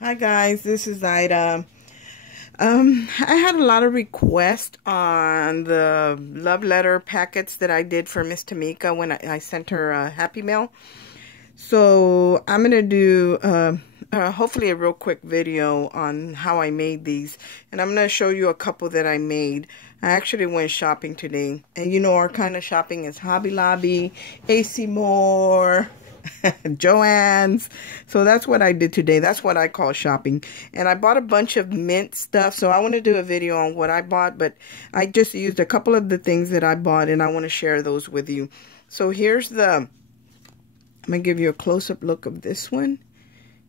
Hi guys, this is Ida. I had a lot of requests on the love letter packets that I did for Miss Tmika when I sent her a Happy Mail. So I'm going to do hopefully a real quick video on how I made these. And I'm going to show you a couple that I made. I actually went shopping today. And you know our kind of shopping is Hobby Lobby, AC Moore, Joann's. So that's what I did today. That's what I call shopping. And I bought a bunch of mint stuff. So I want to do a video on what I bought. But I just used a couple of the things that I bought. And I want to share those with you. So here's the... I'm going to give you a close-up look of this one.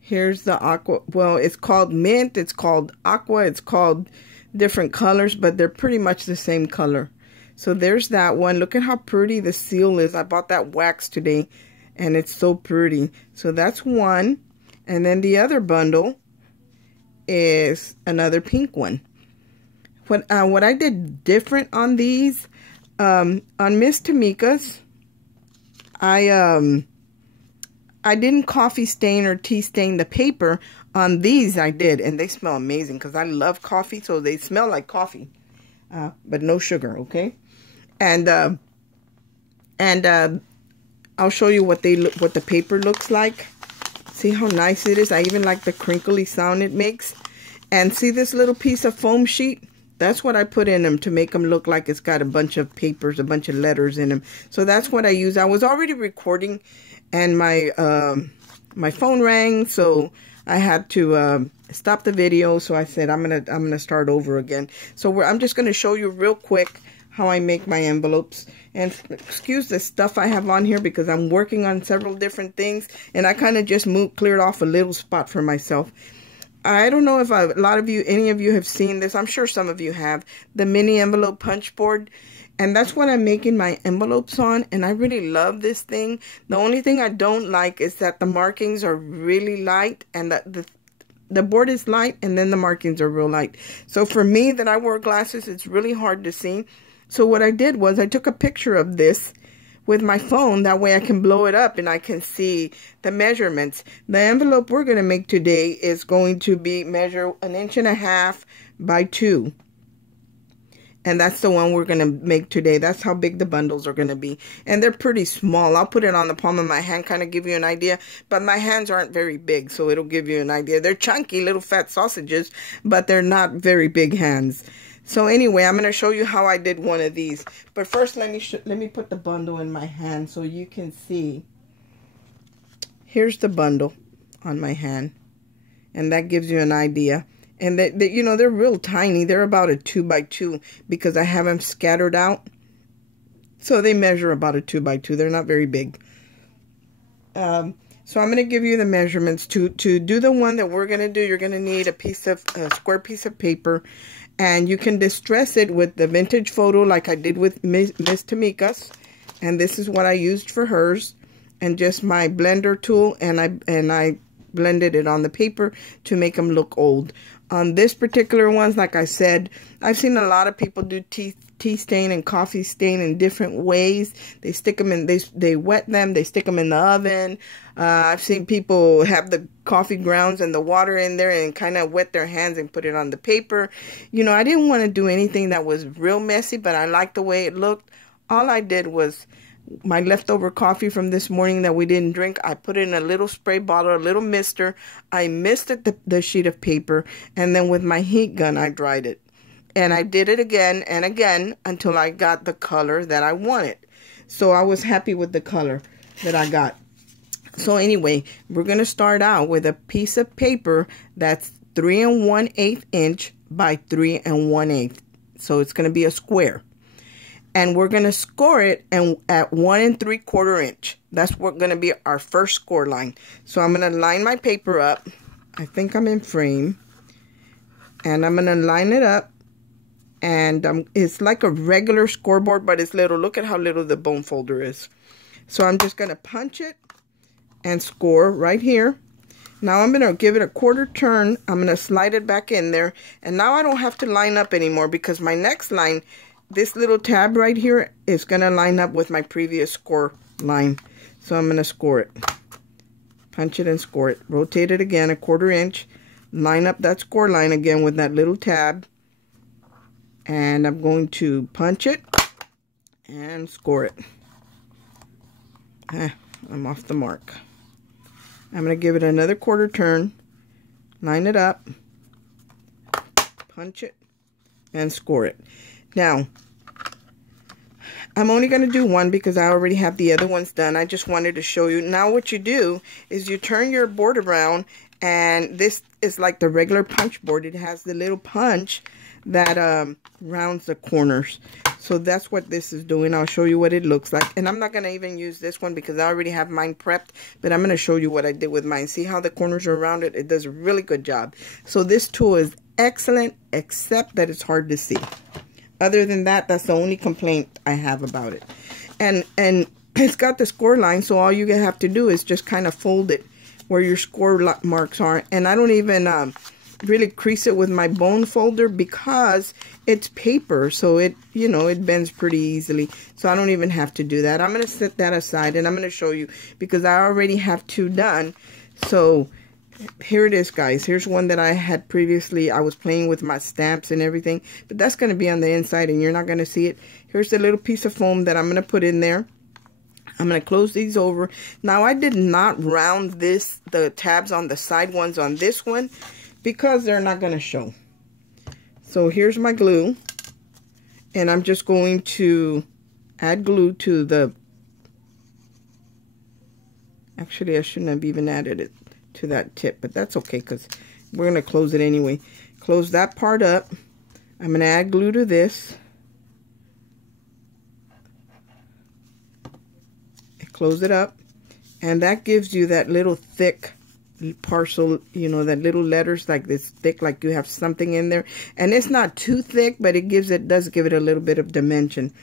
Here's the aqua. Well, it's called mint. It's called aqua. It's called different colors, but they're pretty much the same color. So there's that one. Look at how pretty the seal is. I bought that wax today, and it's so pretty. So that's one. And then the other bundle is another pink one. What I did different on these, on Miss Tmika's, I didn't coffee stain or tea stain the paper. On these I did, and they smell amazing because I love coffee, so they smell like coffee, but no sugar, okay? And I'll show you what the paper looks like. See how nice it is? I even like the crinkly sound it makes. And see this little piece of foam sheet? That's what I put in them to make them look like it's got a bunch of papers, a bunch of letters in them. So that's what I use. I was already recording, and my my phone rang, so I had to stop the video. So I said I'm gonna start over again. So I'm just gonna show you real quick how I make my envelopes. And excuse the stuff I have on here because I'm working on several different things, and I kind of just cleared off a little spot for myself. I don't know if any of you have seen this. I'm sure some of you have. The mini envelope punch board. And that's what I'm making my envelopes on. And I really love this thing. The only thing I don't like is that the markings are really light. And the board is light, and then the markings are real light. So for me that I wear glasses, it's really hard to see. So what I did was I took a picture of this with my phone. That way I can blow it up and I can see the measurements. The envelope we're going to make today is going to be measure 1.5 inches by 2. And that's the one we're going to make today. That's how big the bundles are going to be. And they're pretty small. I'll put it on the palm of my hand, kind of give you an idea. But my hands aren't very big, so it'll give you an idea. They're chunky little fat sausages, but they're not very big hands. So anyway, I'm going to show you how I did one of these. But first, let me put the bundle in my hand so you can see. Here's the bundle on my hand. And that gives you an idea. And you know, they're real tiny. They're about a 2 by 2 because I have them scattered out. So they measure about a 2 by 2. They're not very big. So I'm going to give you the measurements. To do the one that we're going to do, you're going to need a square piece of paper. And you can distress it with the vintage photo like I did with Miss Tmika's. And this is what I used for hers. And just my blender tool. And I blended it on the paper to make them look old. On this particular ones, like I said, I've seen a lot of people do tea stain and coffee stain in different ways. They stick them in, they wet them, they stick them in the oven. I've seen people have the coffee grounds and the water in there and kind of wet their hands and put it on the paper. You know, I didn't want to do anything that was real messy, but I liked the way it looked. All I did was my leftover coffee from this morning that we didn't drink, I put it in a little spray bottle, a little mister. I misted the sheet of paper, and then with my heat gun, I dried it. And I did it again and again until I got the color that I wanted. So I was happy with the color that I got. So anyway, we're going to start out with a piece of paper that's 3 1/8 inch by 3 1/8. So it's going to be a square. And we're going to score it at 1 3/4 inch. That's going to be our first score line. So I'm going to line my paper up. I think I'm in frame. And I'm going to line it up. And it's like a regular scoreboard, but it's little. Look at how little the bone folder is. So I'm just going to punch it and score right here. Now I'm going to give it a 1/4 turn. I'm going to slide it back in there. And now I don't have to line up anymore because my next line, this little tab right here, is going to line up with my previous score line. So I'm going to score it. Punch it and score it. Rotate it again, a 1/4 inch. line up that score line again with that little tab. And I'm going to punch it and score it. I'm off the mark. I'm going to give it another quarter turn, line it up, punch it, and score it. Now, I'm only going to do one because I already have the other ones done. I just wanted to show you. Now what you do is you turn your board around, and this is like the regular punch board. It has the little punch that rounds the corners. So that's what this is doing. I'll show you what it looks like. And I'm not going to even use this one because I already have mine prepped. But I'm going to show you what I did with mine. See how the corners are rounded? It does a really good job. So this tool is excellent, except that it's hard to see. Other than that, that's the only complaint I have about it. And it's got the score line, so all you have to do is just kind of fold it where your score marks are. And I don't even really crease it with my bone folder because it's paper, so it, you know, it bends pretty easily. So I don't even have to do that. I'm going to set that aside, and I'm going to show you because I already have two done. So here it is, guys. Here's one that I had previously. I was playing with my stamps and everything, but that's going to be on the inside and you're not going to see it. Here's the little piece of foam that I'm going to put in there. I'm going to close these over. Now, I did not round the tabs on the side ones on this one because they're not going to show. So here's my glue, and I'm just going to add glue to the, actually I shouldn't have even added it to that tip, but that's okay because we're going to close it anyway. Close that part up. I'm going to add glue to this. Close it up, and that gives you that little thick parcel, you know, that little letters like this thick, like you have something in there. And it's not too thick, but it does give it a little bit of dimension.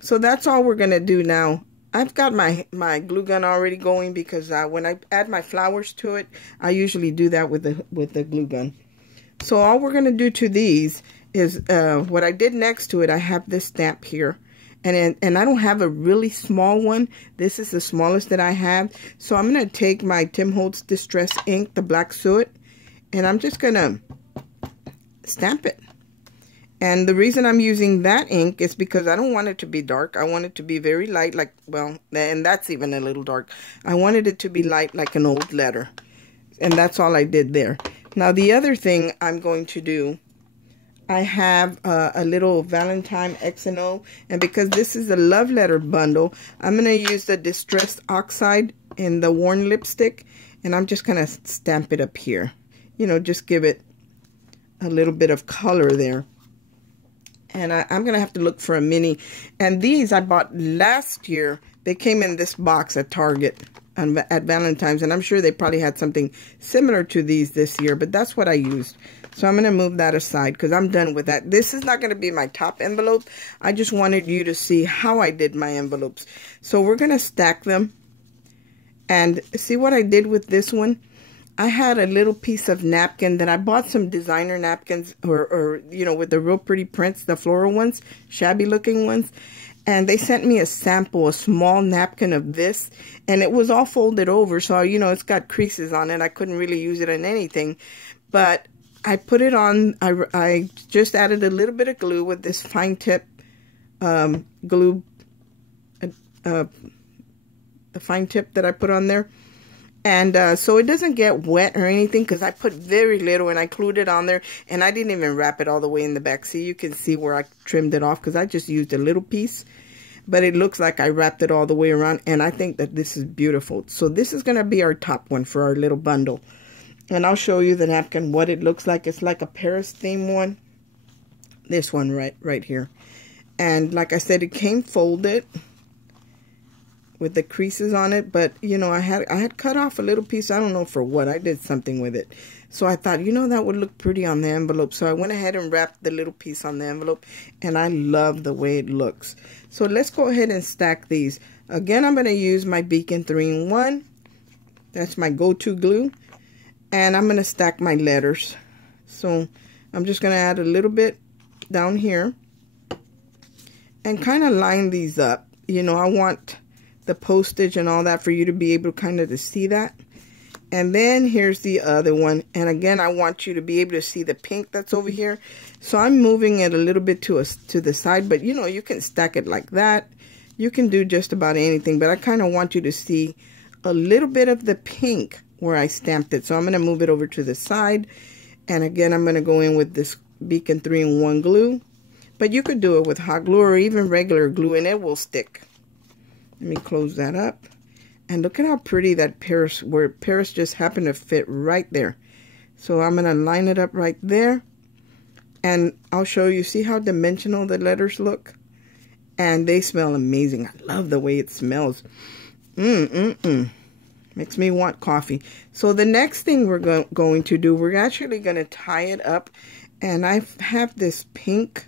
So that's all we're going to do now. I've got my glue gun already going because when I add my flowers to it, I usually do that with the glue gun. So all we're going to do to these is what I did next to it. I have this stamp here. And I don't have a really small one. This is the smallest that I have. So I'm going to take my Tim Holtz Distress ink, the black suet, and I'm just going to stamp it. And the reason I'm using that ink is because I don't want it to be dark. I want it to be very light, like, well, and that's even a little dark. I wanted it to be light like an old letter. And that's all I did there. Now, the other thing I'm going to do, I have a little Valentine X&O, and because this is a love letter bundle, I'm going to use the Distressed Oxide in the worn lipstick, and I'm just going to stamp it up here. You know, just give it a little bit of color there. And I'm going to have to look for a mini. And these I bought last year. They came in this box at Target at Valentine's, and I'm sure they probably had something similar to these this year, but that's what I used. So I'm going to move that aside because I'm done with that. This is not going to be my top envelope. I just wanted you to see how I did my envelopes. So we're going to stack them. And see what I did with this one? I had a little piece of napkin that I bought some designer napkins or you know, with the real pretty prints, the floral ones, shabby looking ones. And they sent me a sample, a small napkin of this. And it was all folded over. So, you know, it's got creases on it. I couldn't really use it in anything. But I put it on, I just added a little bit of glue with this fine tip glue, the fine tip that I put on there. And so it doesn't get wet or anything because I put very little and I glued it on there. And I didn't even wrap it all the way in the back. See, you can see where I trimmed it off because I just used a little piece. But it looks like I wrapped it all the way around. And I think that this is beautiful. So this is going to be our top one for our little bundle. And I'll show you the napkin, what it looks like. It's like a Paris theme one. This one right here. And like I said, it came folded with the creases on it. But, you know, I had cut off a little piece. I don't know for what. I did something with it. So I thought, you know, that would look pretty on the envelope. So I went ahead and wrapped the little piece on the envelope. And I love the way it looks. So let's go ahead and stack these. Again, I'm going to use my Beacon 3-in-1. That's my go-to glue. And I'm going to stack my letters. So I'm just going to add a little bit down here. And kind of line these up. You know, I want the postage and all that for you to be able kind of to see that. And then here's the other one. And again, I want you to be able to see the pink that's over here. So I'm moving it a little bit to the side, but you know, you can stack it like that. You can do just about anything, but I kind of want you to see a little bit of the pink where I stamped it. So I'm going to move it over to the side. And again, I'm going to go in with this Beacon 3-in-1 glue. But you could do it with hot glue or even regular glue and it will stick. Let me close that up. And look at how pretty that Paris, where Paris just happened to fit right there. So I'm going to line it up right there. And I'll show you, see how dimensional the letters look? And they smell amazing. I love the way it smells. Makes me want coffee. So the next thing we're going to do, we're actually going to tie it up. And I have this pink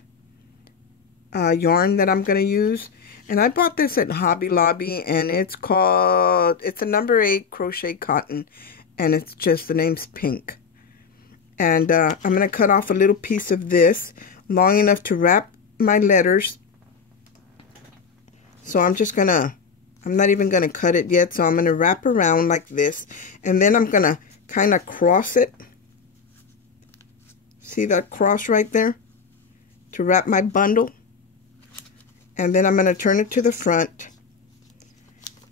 yarn that I'm going to use. And I bought this at Hobby Lobby, and it's a number 8 crochet cotton, and it's just, the name's pink. And I'm going to cut off a little piece of this, long enough to wrap my letters. So I'm not even going to cut it yet, so I'm going to wrap around like this, and then I'm going to kind of cross it. See that cross right there? To wrap my bundle. And then I'm going to turn it to the front.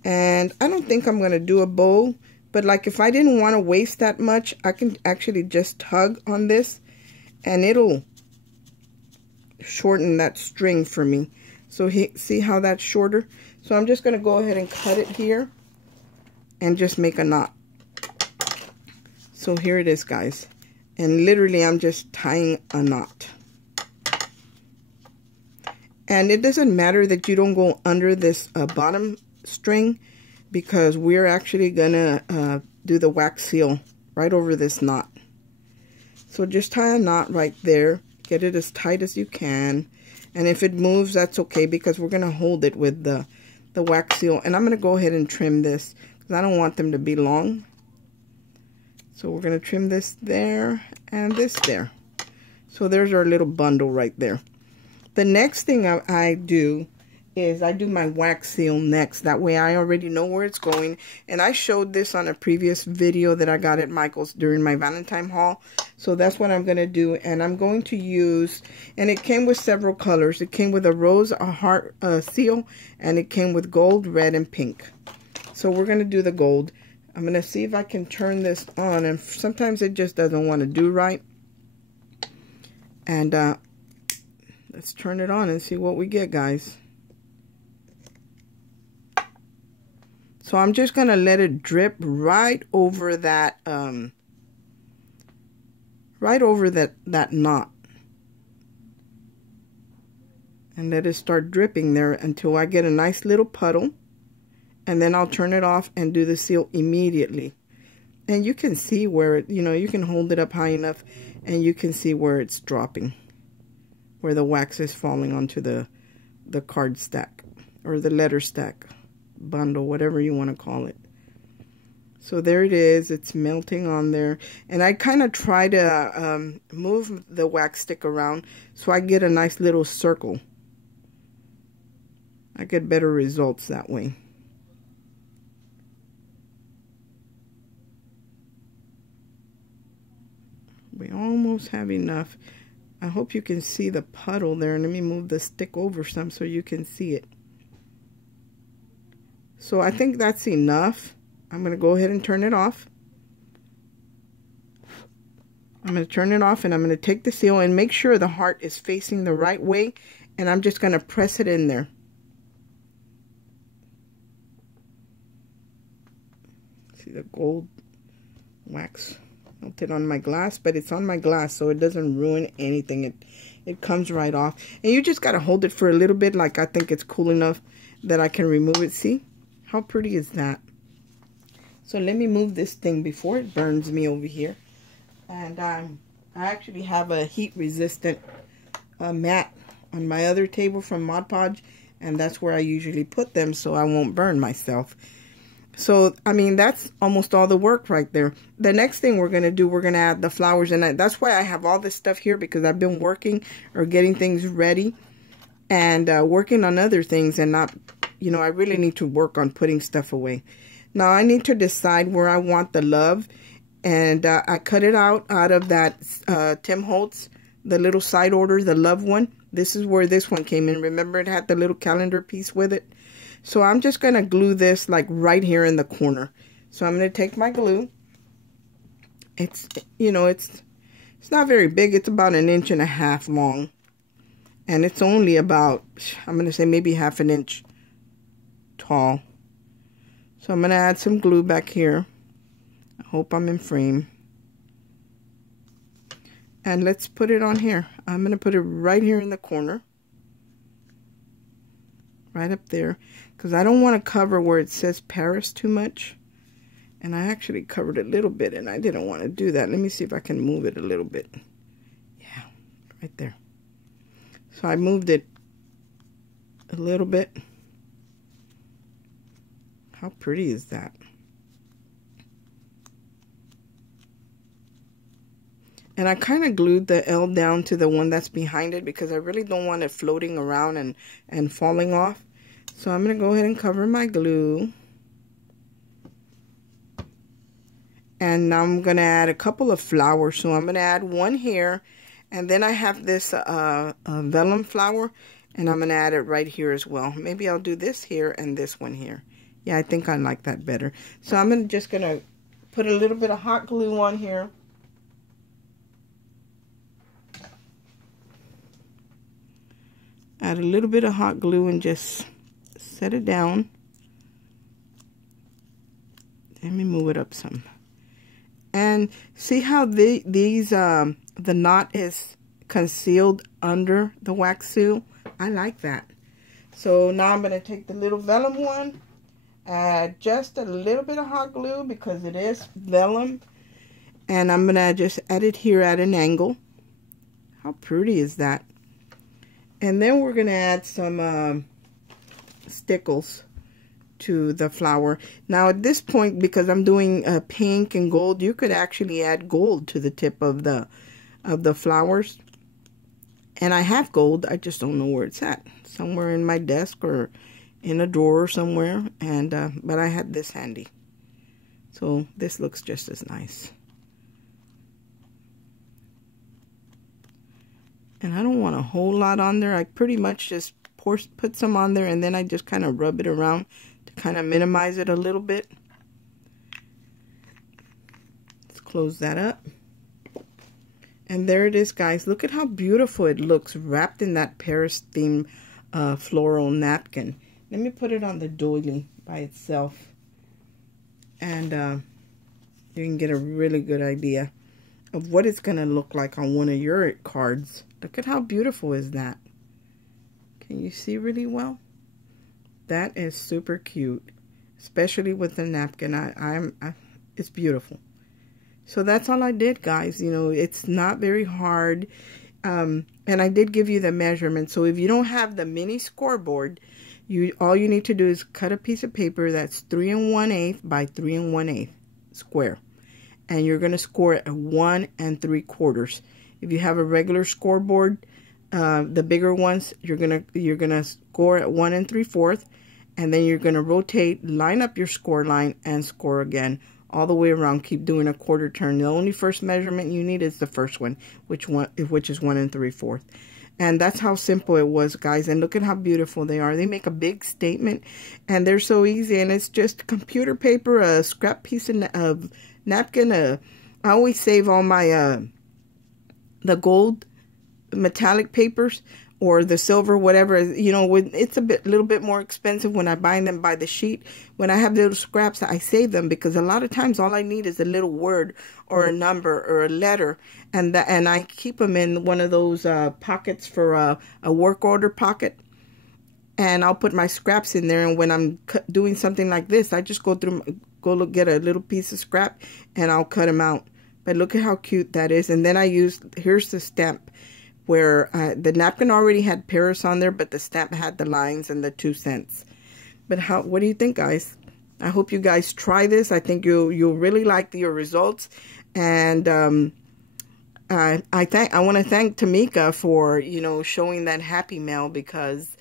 And I don't think I'm going to do a bow. But like if I didn't want to waste that much, I can actually just tug on this. And it'll shorten that string for me. So see how that's shorter? So I'm just going to go ahead and cut it here. And just make a knot. So here it is, guys. And literally I'm just tying a knot. And it doesn't matter that you don't go under this bottom string, because we're actually gonna do the wax seal right over this knot. So just tie a knot right there, get it as tight as you can, and if it moves, that's okay, because we're gonna hold it with the wax seal. And I'm gonna go ahead and trim this because I don't want them to be long. So we're gonna trim this there and this there. So there's our little bundle right there. The next thing I do is I do my wax seal next. That way I already know where it's going. And I showed this on a previous video that I got at Michael's during my Valentine haul. So that's what I'm going to do. And I'm going to use, and it came with several colors. It came with a rose, a heart seal, and it came with gold, red, and pink. So we're going to do the gold. I'm going to see if I can turn this on. And sometimes it just doesn't want to do right. And let's turn it on and see what we get, guys. So I'm just going to let it drip right over that, that knot. And let it start dripping there until I get a nice little puddle. And then I'll turn it off and do the seal immediately. And you can see where it, you can hold it up high enough and you can see where it's dropping. Where the wax is falling onto the card stack or the letter stack bundle, whatever you want to call it. So there it is. It's melting on there. And I kind of try to move the wax stick around so I get a nice little circle. I get better results that way. We almost have enough. I hope you can see the puddle there. Let me move the stick over some so you can see it. So I think that's enough. I'm going to go ahead and turn it off. I'm going to turn it off and I'm going to take the seal and make sure the heart is facing the right way. And I'm just going to press it in there. See the gold wax melted on my glass, but it's on my glass so it doesn't ruin anything. It comes right off. And you just got to hold it for a little bit, like I think it's cool enough that I can remove it. See? How pretty is that? So let me move this thing before it burns me over here. And I actually have a heat resistant mat on my other table from Mod Podge, and that's where I usually put them so I won't burn myself. So, I mean, that's almost all the work right there. The next thing we're going to do, we're going to add the flowers. And that's why I have all this stuff here, because I've been working or getting things ready and working on other things and not, I really need to work on putting stuff away. Now I need to decide where I want the love. And I cut it out of that Tim Holtz, the little side order, the love one. This is where this one came in. Remember, it had the little calendar piece with it. So I'm just going to glue this like right here in the corner. So I'm going to take my glue. It's, you know, it's not very big. It's about 1.5 inches long. And it's only about, I'm going to say maybe 1/2 inch tall. So I'm going to add some glue back here. I hope I'm in frame. And let's put it on here. I'm going to put it right here in the corner. Right up there. Because I don't want to cover where it says Paris too much. And I actually covered a little bit and I didn't want to do that. Let me see if I can move it a little bit. Yeah, right there. So I moved it a little bit. How pretty is that? And I kind of glued the L down to the one that's behind it because I really don't want it floating around and falling off. So I'm going to go ahead and cover my glue. And now I'm going to add a couple of flowers. So I'm going to add one here. And then I have this vellum flower. And I'm going to add it right here as well. Maybe I'll do this here and this one here. Yeah, I think I like that better. So I'm just going to put a little bit of hot glue on here. Add a little bit of hot glue and just set it down. Let me move it up some. And see how the knot is concealed under the wax seal? I like that. So now I'm going to take the little vellum one, add just a little bit of hot glue because it is vellum. And I'm going to just add it here at an angle. How pretty is that? And then we're going to add some stickles to the flower. Now at this point, because I'm doing pink and gold, you could actually add gold to the tip of the flowers. And I have gold, I just don't know where it's at. Somewhere in my desk or in a drawer somewhere. And but I had this handy. So this looks just as nice. And I don't want a whole lot on there. I pretty much just put some on there and then I just kind of rub it around to kind of minimize it a little bit. Let's close that up. And there it is, guys. Look at how beautiful it looks wrapped in that Paris theme floral napkin. Let me put it on the doily by itself. And you can get a really good idea of what it's going to look like on one of your cards. Look at how beautiful is that. Can you see really well? That is super cute, especially with the napkin. It's beautiful. So that's all I did, guys. You know, it's not very hard. And I did give you the measurement. So if you don't have the mini scoreboard, all you need to do is cut a piece of paper that's 3 1/8 by 3 1/8 square. And you're going to score it at 1 3/4. If you have a regular scoreboard, the bigger ones, you're gonna score at 1 3/4, and then you're gonna rotate, line up your score line, and score again all the way around. Keep doing a quarter turn. The only first measurement you need is the first one, which is 1 3/4. And that's how simple it was, guys. And look at how beautiful they are. They make a big statement, and they're so easy. And it's just computer paper, a scrap piece of napkin. I always save all my the gold metallic papers or the silver, whatever. You know, it's a little bit more expensive when I buy them by the sheet. When I have little scraps, I save them because a lot of times all I need is a little word or a number or a letter, and I keep them in one of those pockets for a work order pocket. And I'll put my scraps in there, and when I'm doing something like this, I just go get a little piece of scrap and I'll cut them out. But look at how cute that is. And then here's the stamp where the napkin already had Paris on there, but the stamp had the lines and the 2 cents. But what do you think, guys? I hope you guys try this. I think you'll really like your results. And I want to thank Tmika for, you know, showing that happy mail, because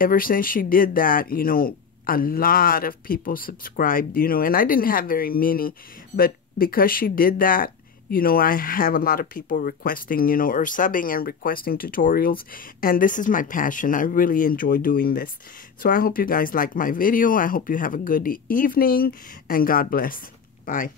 ever since she did that, you know, a lot of people subscribed, you know, and I didn't have very many, but because she did that, you know, I have a lot of people requesting, you know, or subbing and requesting tutorials. And this is my passion. I really enjoy doing this. So I hope you guys like my video. I hope you have a good evening and God bless. Bye.